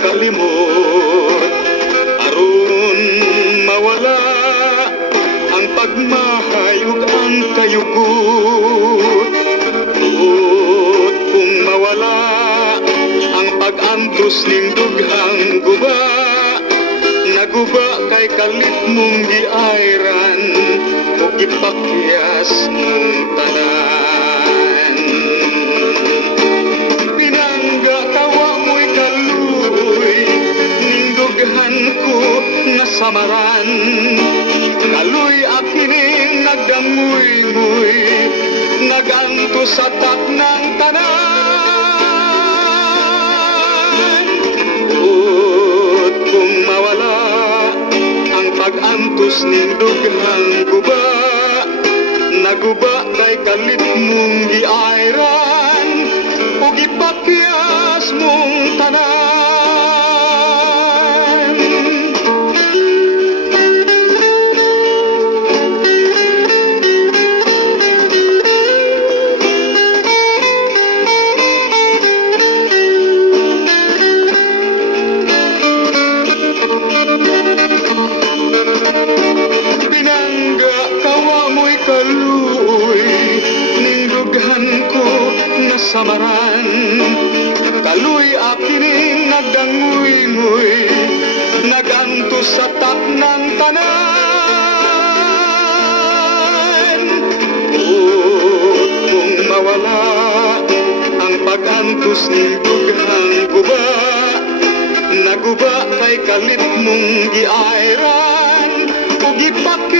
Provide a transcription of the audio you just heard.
kalimot aron mawala ang pagmahayog ang kayugot. Tuot kung mawala ang pag-antos ning dughang guba, naguba kay kalit mong giayran o gipakyas mong tanan. Pinangga kawa mo'y kaluoy ning dughan ko nga samaran, kaluy akining nagdanguy-nguy naganto sa taknang tanan. Tuot kung mawala ang pag-antos ning dughang guba, naguba kay kalit mong giayran o gipakyas mong tanan. Pinangga kawa mo'y kaluoy ning dughan ko nga samaran, kaluy akining nagdanguy-nguy naganto sa taknang tanan. Tuot kung mawala ang pag-antos ning dughang guba, naguba kay kalit mong giayran o gipakyas